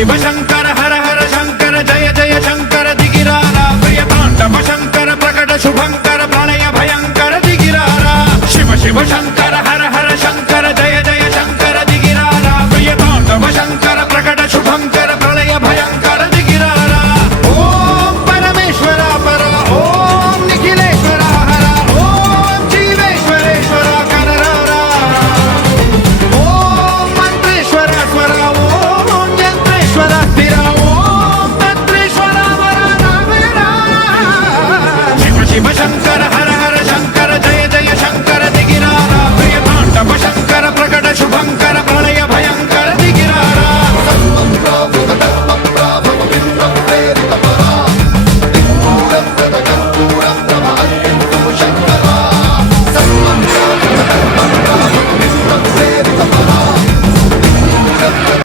शिव शंकर हर हर शंकर जय जय शंकर दिगिरारा प्रिय तांडव शंकर प्रकट शुभंकर प्रणय भयंकर दिगिरारा शिव शिव शंकर